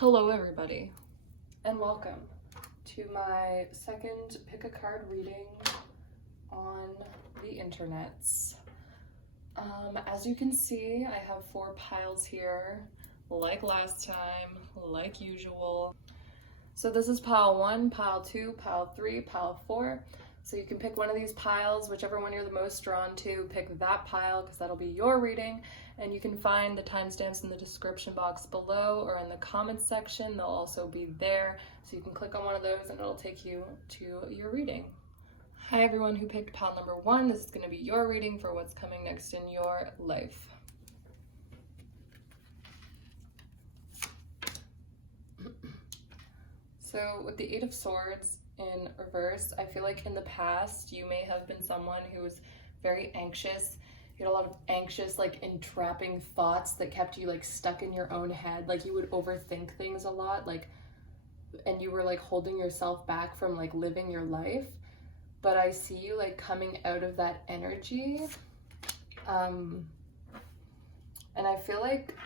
Hello everybody, and welcome to my second pick a card reading on the internets. As you can see, I have 4 piles here, like last time, like usual. So this is pile 1, pile 2, pile 3, pile 4. So you can pick one of these piles, whichever one you're the most drawn to, pick that pile because that'll be your reading. And you can find the timestamps in the description box below or in the comments section. They'll also be there. So you can click on one of those and it'll take you to your reading. Hi everyone who picked pile number 1. This is going to be your reading for what's coming next in your life. So with the 8 of Swords in reverse, I feel like in the past you may have been someone who was very anxious. You had a lot of anxious, like, entrapping thoughts that kept you, like, stuck in your own head. Like, you would overthink things a lot, like, and you were, like, holding yourself back from, like, living your life. But I see you, like, coming out of that energy. And I feel like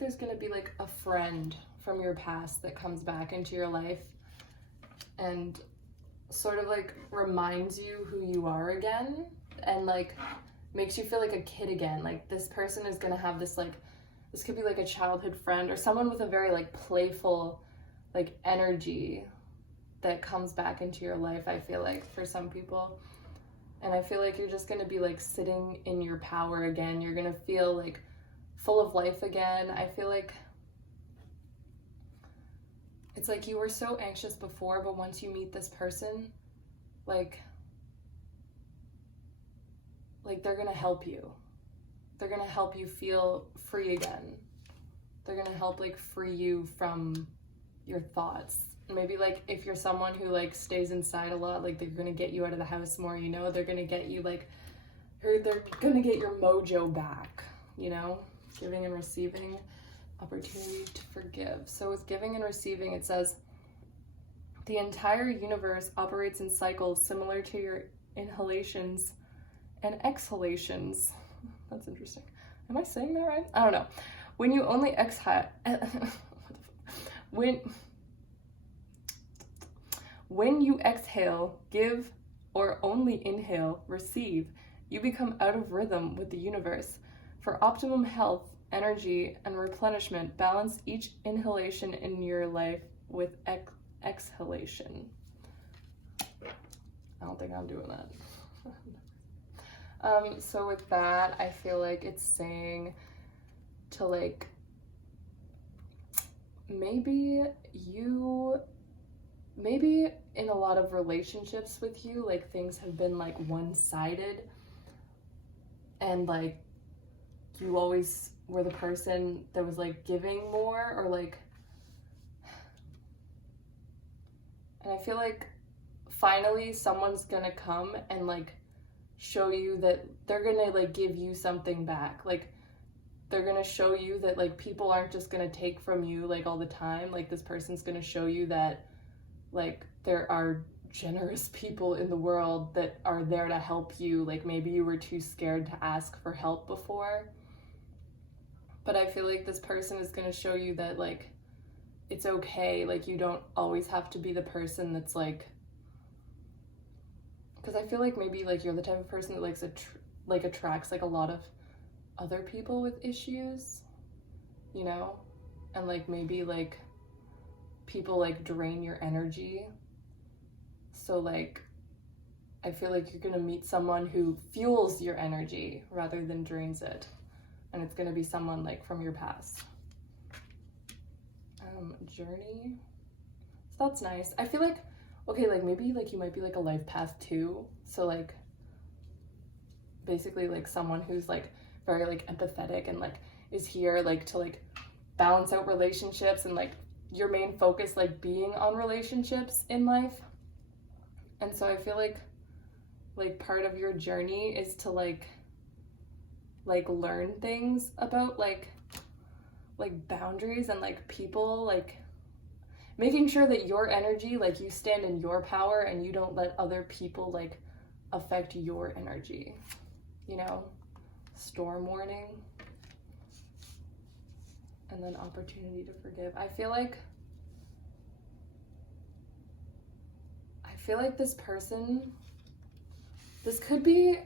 there's gonna be, like, a friend from your past that comes back into your life and sort of, like, reminds you who you are again and, like, makes you feel like a kid again. Like, this person is gonna have this, like, this could be like a childhood friend or someone with a very, like, playful, like, energy that comes back into your life, I feel like, for some people. And I feel like you're just gonna be, like, sitting in your power again. You're gonna feel, like, full of life again. I feel like it's like you were so anxious before, but once you meet this person, like they're gonna help you. They're gonna help you feel free again. They're gonna help, like, free you from your thoughts. Maybe, like, if you're someone who, like, stays inside a lot, like, they're gonna get you out of the house more, you know? They're gonna get you, like, or they're gonna get your mojo back, you know? Giving and receiving, opportunity to forgive. So with giving and receiving, it says, the entire universe operates in cycles similar to your inhalations and exhalations. That's interesting. Am I saying that right? I don't know. When you only exhale, when you exhale, give, or only inhale, receive, you become out of rhythm with the universe. For optimum health, energy, and replenishment, balance each inhalation in your life with exhalation. I don't think I'm doing that. So with that, I feel like it's saying to, like, maybe in a lot of relationships with you, like, things have been, like, one-sided, and, like, you always were the person that was, like, giving more, or, like, and I feel like finally someone's gonna come and, like, show you that they're gonna, like, give you something back. Like, they're gonna show you that, like, people aren't just gonna take from you, like, all the time. Like, this person's gonna show you that, like, there are generous people in the world that are there to help you. Like, maybe you were too scared to ask for help before, but I feel like this person is gonna show you that, like, it's okay. Like, you don't always have to be the person that's, like, because I feel like maybe, like, you're the type of person that likes attracts, like, a lot of other people with issues, you know? And, like, maybe, like, people, like, drain your energy. So, like, I feel like you're gonna meet someone who fuels your energy rather than drains it. And it's gonna be someone, like, from your past. Journey. So that's nice. I feel like, okay, like, maybe, like, you might be, like, a life path too. So, like, basically, like, someone who's, like, very, like, empathetic and, like, is here, like, to, like, balance out relationships, and, like, your main focus, like, being on relationships in life. And so I feel like part of your journey is to, like learn things about, like boundaries and, like, people, like, making sure that your energy, like, you stand in your power and you don't let other people, like, affect your energy, you know? Storm warning. and then opportunity to forgive. I feel like this person, this could be,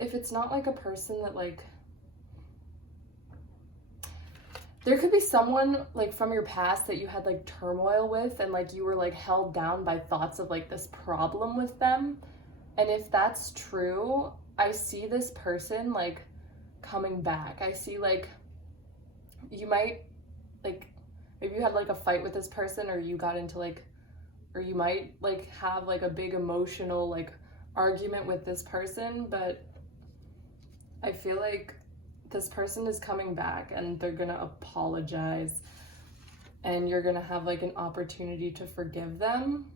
if it's not like a person that like, there could be someone like from your past that you had like turmoil with, and like you were like held down by thoughts of like this problem with them. And if that's true, I see this person like coming back. I see like you might like, maybe you had like a fight with this person, or you got into like, or you might like have like a big emotional like argument with this person, but I feel like this person is coming back and they're gonna apologize, and you're gonna have like an opportunity to forgive them.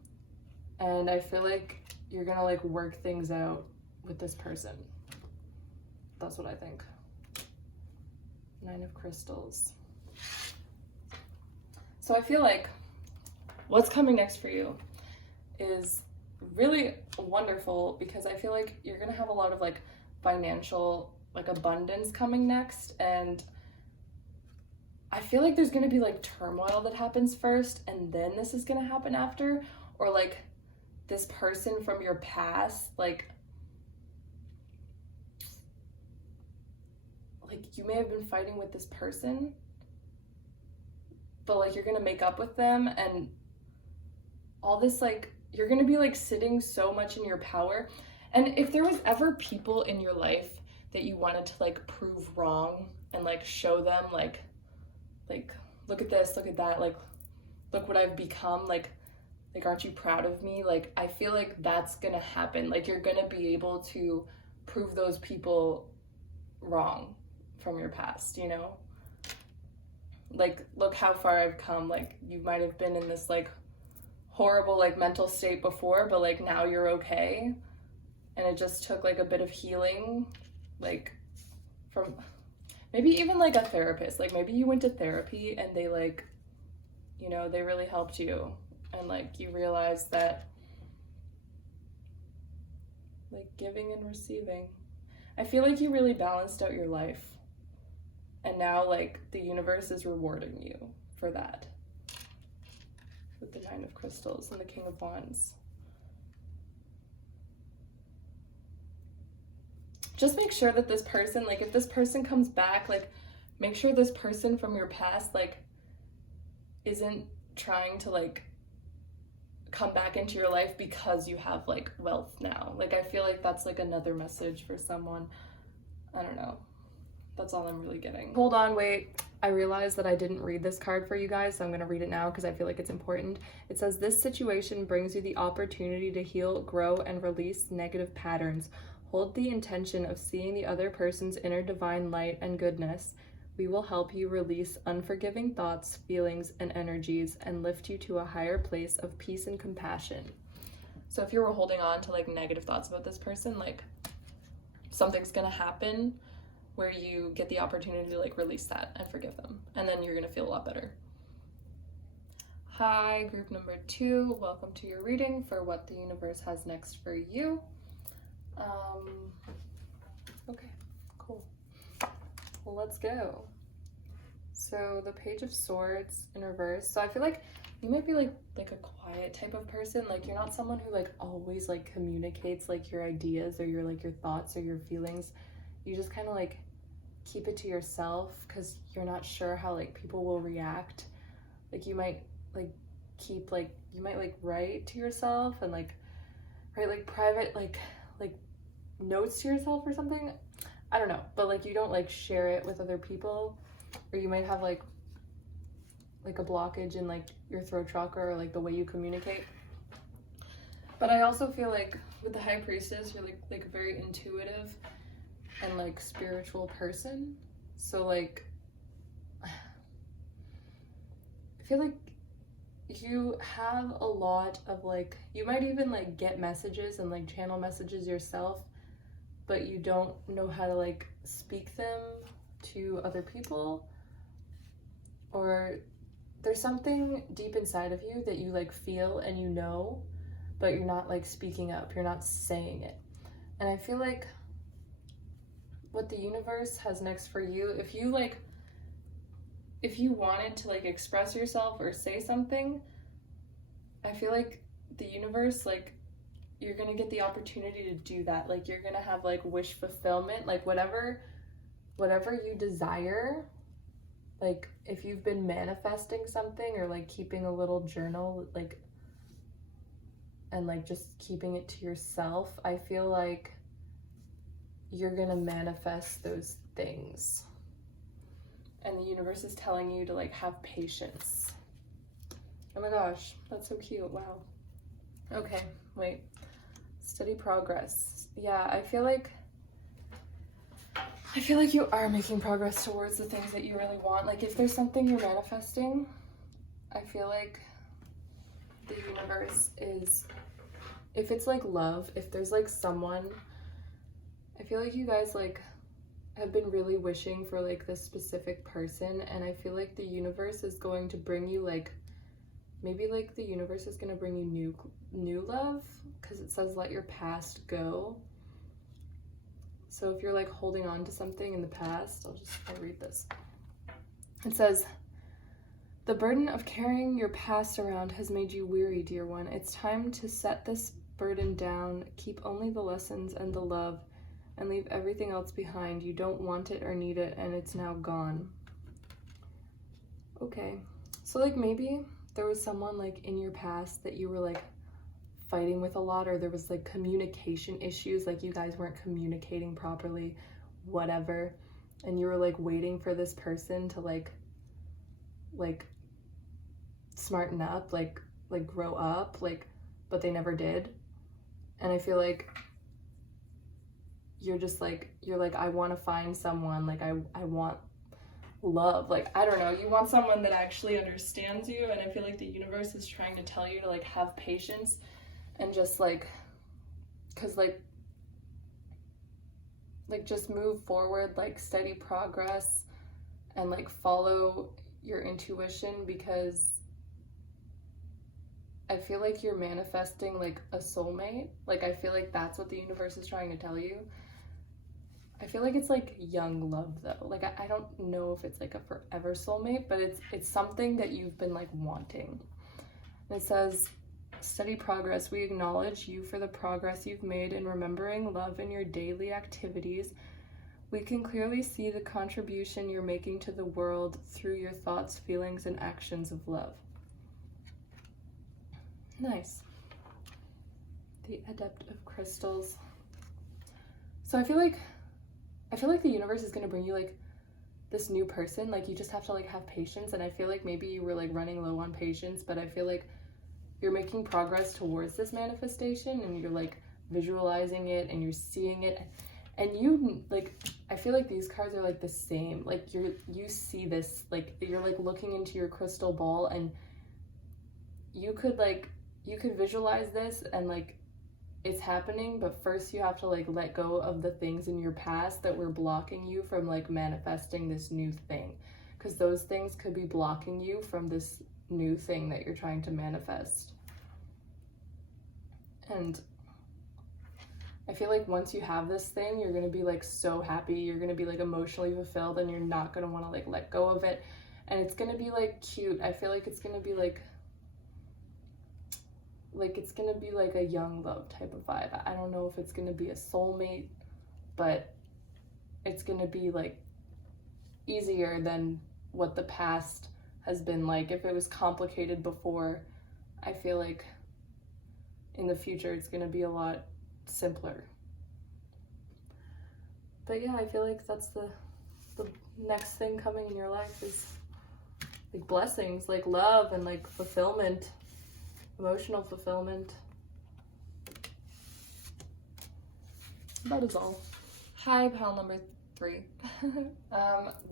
And I feel like you're gonna like work things out with this person. That's what I think. 9 of Crystals. So I feel like what's coming next for you is really wonderful, because I feel like you're gonna have a lot of like financial like abundance coming next, and I feel like there's gonna be like turmoil that happens first, and then this is gonna happen after. Or like this person from your past, like you may have been fighting with this person, but like you're gonna make up with them, and all this, like you're gonna be like sitting so much in your power. And if there was ever people in your life that you wanted to like prove wrong and like show them like look at this, look at that, like look what I've become, like aren't you proud of me? Like I feel like that's gonna happen. Like you're gonna be able to prove those people wrong from your past, you know? Like look how far I've come. Like you might have been in this like horrible like mental state before, but like now you're okay. And it just took like a bit of healing, like from maybe even like a therapist. Like maybe you went to therapy and they like, you know, they really helped you, and like you realized that like giving and receiving. I feel like you really balanced out your life, and now like the universe is rewarding you for that with the 9 of Crystals and the King of Wands. Just make sure that this person, like if this person comes back, like make sure this person from your past like isn't trying to like come back into your life because you have like wealth now. Like I feel like that's like another message for someone. I don't know. That's all I'm really getting. Hold on, wait. I realized that I didn't read this card for you guys, so I'm gonna read it now because I feel like it's important. It says, this situation brings you the opportunity to heal, grow, and release negative patterns. Hold the intention of seeing the other person's inner divine light and goodness. We will help you release unforgiving thoughts, feelings, and energies, and lift you to a higher place of peace and compassion. So if you were holding on to like negative thoughts about this person, like something's gonna happen where you get the opportunity to like release that and forgive them, and then you're gonna feel a lot better. Hi, group number 2. Welcome to your reading for what the universe has next for you. Okay, cool. Well, let's go. So the Page of Swords in reverse. So I feel like you might be like a quiet type of person. Like you're not someone who like always like communicates like your ideas or your like your thoughts or your feelings. You just kind of like keep it to yourself because you're not sure how like people will react. Like you might like keep like, you might like write to yourself and like write like private like notes to yourself or something. I don't know, but like you don't like share it with other people, or you might have like a blockage in like your throat chakra or like the way you communicate. But I also feel like with the High Priestess, you're like a very intuitive and like spiritual person. So like I feel like you have a lot of like, you might even like get messages and like channel messages yourself, but you don't know how to like speak them to other people, or there's something deep inside of you that you like feel and you know, but you're not like speaking up, you're not saying it. And I feel like what the universe has next for you, if you like if you wanted to like express yourself or say something, I feel like the universe, like, you're gonna get the opportunity to do that. Like, you're gonna have like wish fulfillment, like whatever you desire. Like, if you've been manifesting something or like keeping a little journal, like, and like just keeping it to yourself, I feel like you're gonna manifest those things. And the universe is telling you to like have patience. Oh my gosh, that's so cute. Wow. Okay, wait. Steady progress. Yeah, I feel like you are making progress towards the things that you really want. Like, if there's something you're manifesting, I feel like the universe is, if it's like love, if there's like someone, I feel like you guys like have been really wishing for like this specific person, and I feel like the universe is going to bring you like, maybe like the universe is going to bring you new love, because it says let your past go. So if you're like holding on to something in the past, I'll read this. It says, the burden of carrying your past around has made you weary, dear one. It's time to set this burden down. Keep only the lessons and the love, and leave everything else behind. You don't want it or need it, and it's now gone. Okay. So like maybe there was someone like in your past that you were like fighting with a lot, or there was like communication issues, like you guys weren't communicating properly, whatever, and you were like waiting for this person to like smarten up, like grow up, like, but they never did. And I feel like you're like, I want to find someone, like I want love, like, I don't know, you want someone that actually understands you. And I feel like the universe is trying to tell you to like have patience and just like, because like just move forward, like steady progress, and like follow your intuition, because I feel like you're manifesting like a soulmate. Like, I feel like that's what the universe is trying to tell you. I feel like it's like young love though. Like, I don't know if it's like a forever soulmate, but it's something that you've been like wanting. And it says, steady progress. We acknowledge you for the progress you've made in remembering love in your daily activities. We can clearly see the contribution you're making to the world through your thoughts, feelings, and actions of love. Nice. The Adept of Crystals. So I feel like the universe is going to bring you like this new person. Like, you just have to like have patience. And I feel like maybe you were like running low on patience, but I feel like you're making progress towards this manifestation, and you're like visualizing it and you're seeing it. And you like, I feel like these cards are like the same. Like, you see this, like you're like looking into your crystal ball, and you could visualize this and like it's happening, but first you have to like let go of the things in your past that were blocking you from like manifesting this new thing, because those things could be blocking you from this new thing that you're trying to manifest. And I feel like once you have this thing, you're going to be like so happy, you're going to be like emotionally fulfilled, and you're not going to want to like let go of it. And it's going to be like cute. I feel like it's going to be like it's going to be like a young love type of vibe. I don't know if it's going to be a soulmate, but it's going to be like easier than what the past has been like. If it was complicated before, I feel like in the future it's going to be a lot simpler. But yeah, I feel like that's the next thing coming in your life is like blessings, like love, and like fulfillment, emotional fulfillment. That is all. Hi, pal number 3.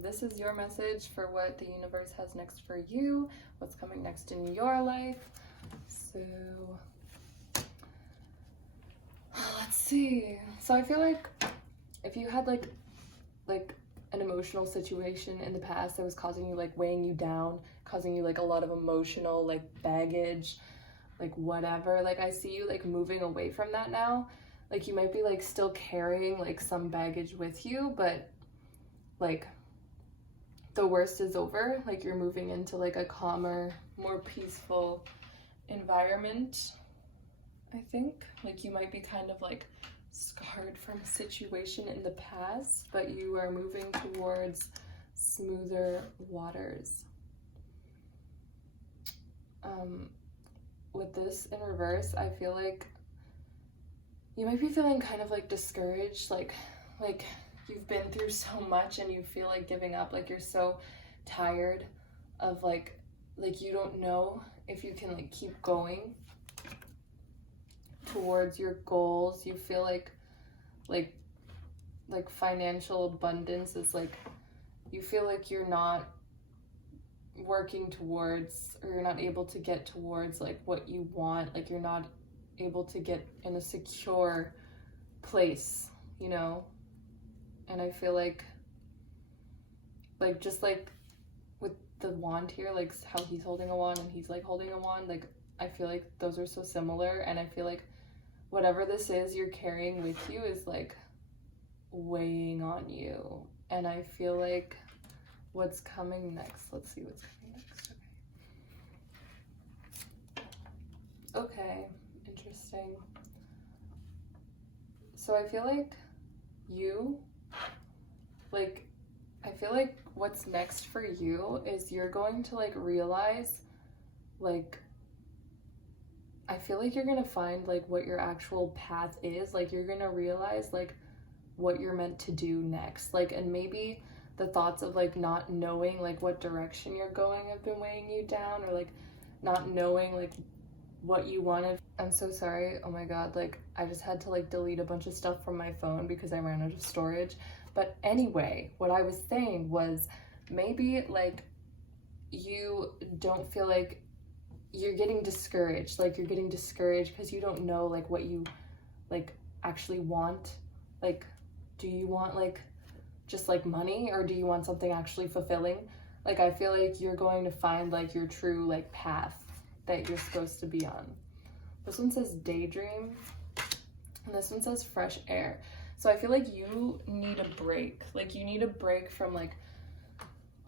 This is your message for what the universe has next for you, what's coming next in your life. So let's see. So I feel like if you had like an emotional situation in the past that was causing you, like weighing you down, causing you like a lot of emotional like baggage, like whatever, like I see you like moving away from that now. Like you might be like still carrying like some baggage with you, but like the worst is over, like you're moving into like a calmer, more peaceful environment. I think like you might be kind of like scarred from a situation in the past, but you are moving towards smoother waters. With this in reverse, I feel like you might be feeling kind of like discouraged, like you've been through so much and you feel like giving up, like you're so tired of like you don't know if you can like keep going towards your goals. You feel like financial abundance is like, you feel like you're not working towards, or you're not able to get towards like what you want, like you're not able to get in a secure place, you know. And I feel like just like with the wand here, like how he's holding a wand and he's like holding a wand, like I feel like those are so similar. And I feel like whatever this is you're carrying with you is like weighing on you. And I feel like what's coming next, let's see what's coming next. Okay, interesting. So I feel like I feel like what's next for you is you're going to like realize, like, I feel like you're gonna find like what your actual path is. Like you're gonna realize like what you're meant to do next. Like, and maybe the thoughts of like not knowing like what direction you're going have been weighing you down, or like not knowing like what you wanted. I'm so sorry, oh my god, like I just had to like delete a bunch of stuff from my phone because I ran out of storage. But anyway, what I was saying was maybe like you don't feel like you're getting discouraged, like you're getting discouraged because you don't know like what you like actually want. Like, do you want like just like money, or do you want something actually fulfilling? Like I feel like you're going to find like your true like path that you're supposed to be on. This one says daydream, and this one says fresh air. So I feel like you need a break. Like you need a break from like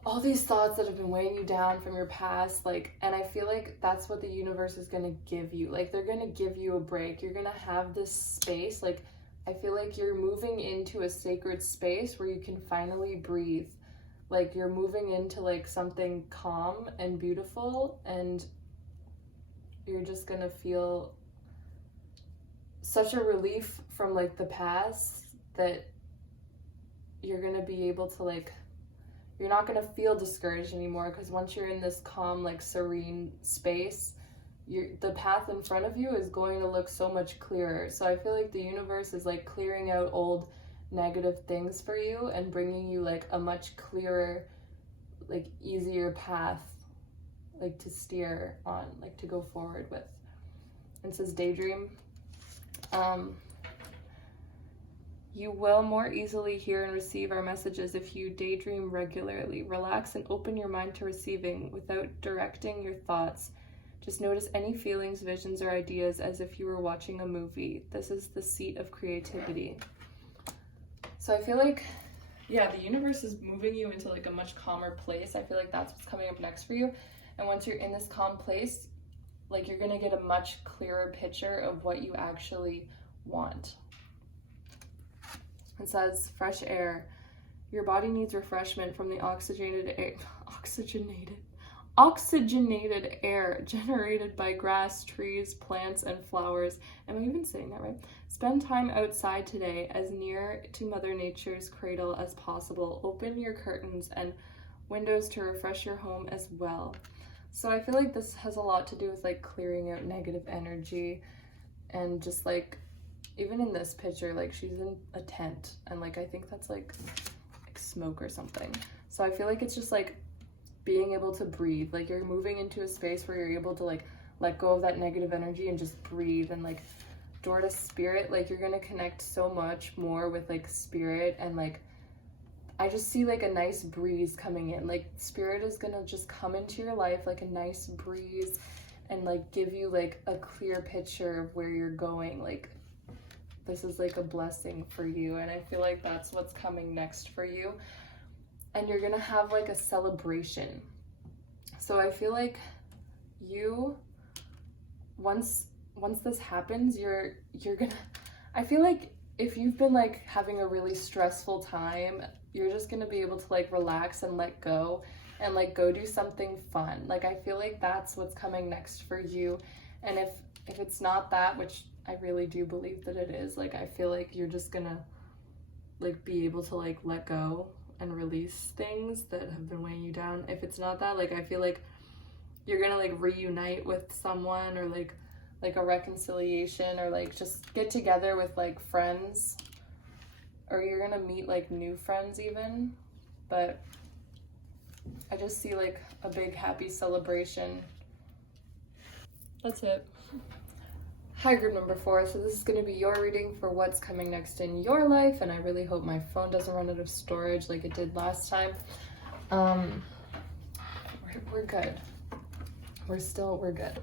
all these thoughts that have been weighing you down from your past, like, and I feel like that's what the universe is going to give you. Like they're going to give you a break. You're going to have this space. Like I feel like you're moving into a sacred space where you can finally breathe. Like you're moving into like something calm and beautiful, and you're just going to feel such a relief from like the past that you're going to be able to like, you're not going to feel discouraged anymore, because once you're in this calm, like serene space, the path in front of you is going to look so much clearer. So I feel like the universe is like clearing out old negative things for you and bringing you like a much clearer, like easier path, like to steer on, like to go forward with. It says daydream. You will more easily hear and receive our messages if you daydream regularly. Relax and open your mind to receiving without directing your thoughts. Just notice any feelings, visions, or ideas as if you were watching a movie. This is the seat of creativity. So I feel like, yeah, the universe is moving you into like a much calmer place. I feel like that's what's coming up next for you. And once you're in this calm place, like you're gonna get a much clearer picture of what you actually want. It says fresh air. Your body needs refreshment from the oxygenated air generated by grass, trees, plants, and flowers. Am I even saying that right? Spend time outside today, as near to Mother Nature's cradle as possible. Open your curtains and windows to refresh your home as well. So I feel like this has a lot to do with like clearing out negative energy, and just like, even in this picture, like she's in a tent, and like I think that's like smoke or something. So I feel like it's just like being able to breathe. Like you're moving into a space where you're able to like let go of that negative energy and just breathe. And like door to spirit, like you're gonna connect so much more with like spirit, and like I just see like a nice breeze coming in. Like spirit is gonna just come into your life like a nice breeze, and like give you like a clear picture of where you're going. Like this is like a blessing for you, and I feel like that's what's coming next for you. and you're gonna have like a celebration. So I feel like you, once this happens, you're gonna, I feel like if you've been like having a really stressful time, you're just gonna be able to like relax and let go and like go do something fun. Like I feel like that's what's coming next for you. And if it's not that, which I really do believe that it is, like I feel like you're just gonna like be able to like let go and release things that have been weighing you down. If it's not that, like I feel like you're gonna like reunite with someone, or like a reconciliation, or like just get together with like friends, or you're gonna meet like new friends even. But I just see like a big happy celebration. That's it. Hi, group number 4. So this is going to be your reading for what's coming next in your life, and I really hope my phone doesn't run out of storage like it did last time. We're good. We're good.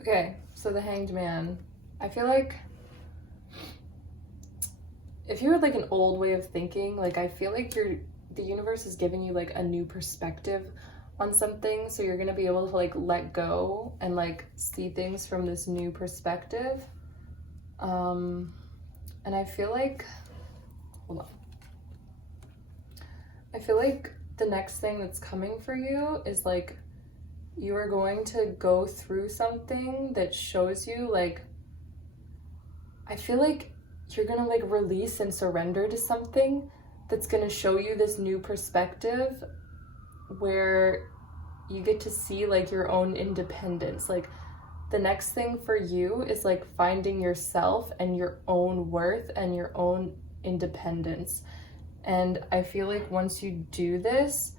Okay, so the Hanged Man. I feel like if you had like an old way of thinking, like I feel like the universe is giving you like a new perspective on something, so you're gonna be able to like let go and like see things from this new perspective. And I feel like, hold on. I feel like the next thing that's coming for you is like you are going to go through something that shows you like, I feel like you're gonna like release and surrender to something that's gonna show you this new perspective where you get to see like your own independence. Like the next thing for you is like finding yourself and your own worth and your own independence. And I feel like once you do this,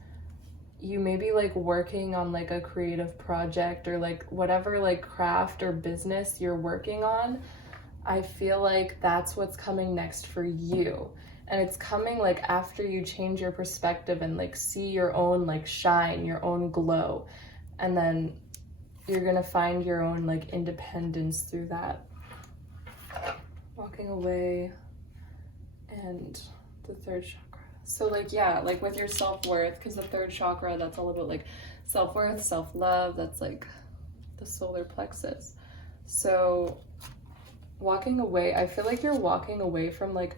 you may be like working on like a creative project or like whatever like craft or business you're working on. I feel like that's what's coming next for you. And it's coming like after you change your perspective and like see your own like shine, your own glow. And then you're gonna find your own like independence through that. Walking away, and the third chakra. So like, yeah, like with your self-worth, because the third chakra, that's all about like self-worth, self-love, that's like the solar plexus. So walking away, I feel like you're walking away from like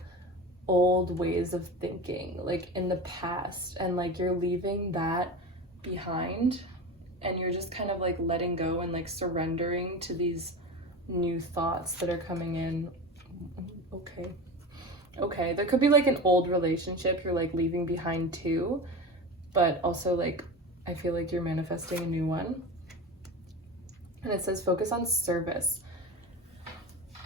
old ways of thinking, like in the past, and like you're leaving that behind, and you're just kind of like letting go and like surrendering to these new thoughts that are coming in. Okay, there could be like an old relationship you're like leaving behind too, but also like I feel like you're manifesting a new one. And it says focus on service.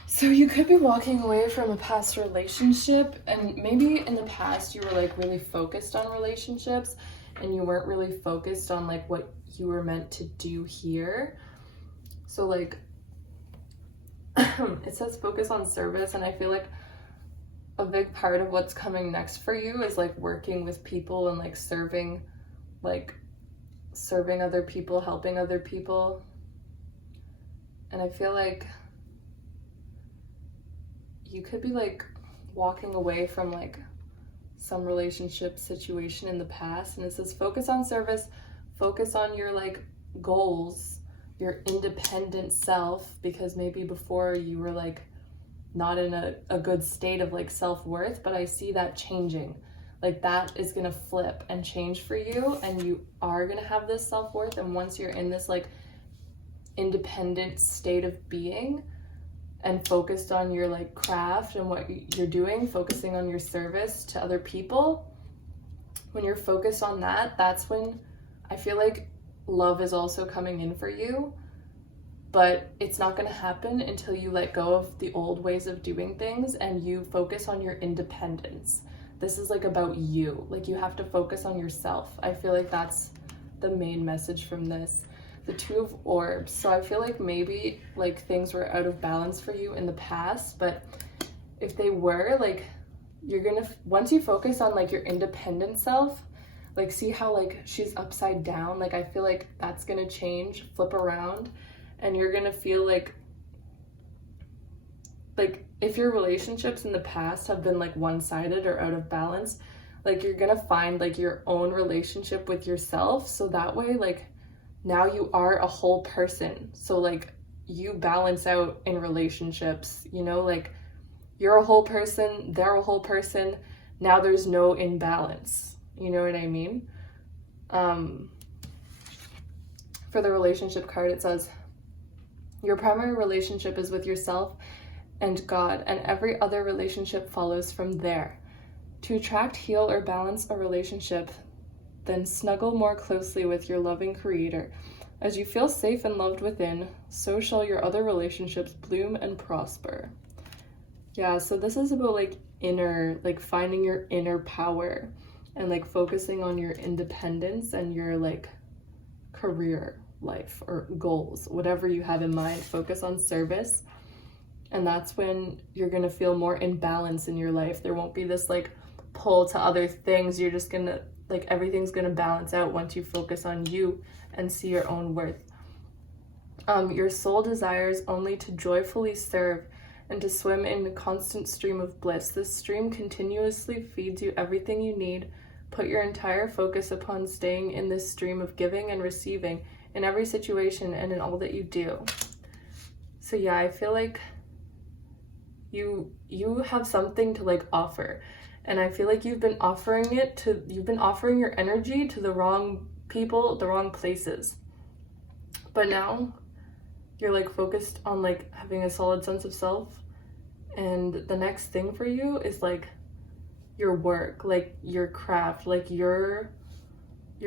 So you could be walking away from a past relationship, and maybe in the past you were like really focused on relationships and you weren't really focused on like what you were meant to do here. So like it says focus on service, and I feel like a big part of what's coming next for you is like working with people and like serving other people, helping other people. And I feel like you could be like walking away from like some relationship situation in the past, and it says focus on service, focus on your like goals, your independent self, because maybe before you were like not in a good state of like self-worth, but I see that changing. Like that is gonna flip and change for you, and you are gonna have this self-worth. And once you're in this like independent state of being and focused on your like craft and what you're doing, focusing on your service to other people, when you're focused on that, that's when I feel like love is also coming in for you. But it's not going to happen until you let go of the old ways of doing things and you focus on your independence. This is like about you. Like you have to focus on yourself. I feel like that's the main message from this. The Two of Orbs. So I feel like maybe like things were out of balance for you in the past, but if they were, like you're gonna, once you focus on like your independent self, like see how like she's upside down, like I feel like that's gonna change, flip around, and you're gonna feel like if your relationships in the past have been like one-sided or out of balance, Like, you're gonna find like your own relationship with yourself, so that way, like, now you are a whole person. So like, you balance out in relationships, you know, like, you're a whole person, they're a whole person. Now there's no imbalance. You know what I mean? For the relationship card, it says, your primary relationship is with yourself and God, and every other relationship follows from there. To attract, heal, or balance a relationship, then snuggle more closely with your loving Creator. As you feel safe and loved within, so shall your other relationships bloom and prosper. Yeah, so this is about like inner, like finding your inner power and like focusing on your independence and your like career life or goals, whatever you have in mind. Focus on service, and that's when you're gonna feel more in balance in your life. There won't be this like pull to other things. You're just gonna, like, everything's gonna balance out once you focus on you and see your own worth. Your soul desires only to joyfully serve and to swim in a constant stream of bliss. This stream continuously feeds you everything you need. Put your entire focus upon staying in this stream of giving and receiving in every situation and in all that you do. So yeah, I feel like you have something to like offer, and I feel like you've been offering your energy to the wrong people, the wrong places. But now you're like focused on like having a solid sense of self, and the next thing for you is like your work, like your craft, like you're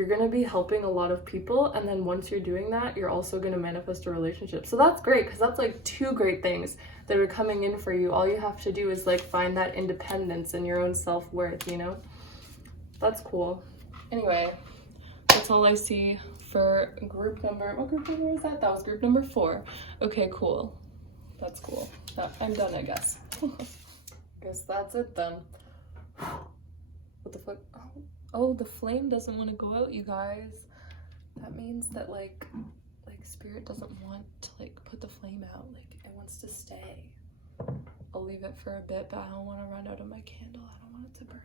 gonna be helping a lot of people, and then once you're doing that, you're also gonna manifest a relationship. So that's great, because that's like two great things that are coming in for you. All you have to do is like find that independence and your own self-worth, you know? That's cool. Anyway, that's all I see for group number, what group number was that? That was group number 4. Okay, cool. That's cool. I'm done, I guess. Guess that's it then. What the fuck? Oh, the flame doesn't want to go out, you guys. That means that like spirit doesn't want to like put the flame out. Like, it wants to stay. I'll leave it for a bit, but I don't want to run out of my candle. I don't want it to burn out.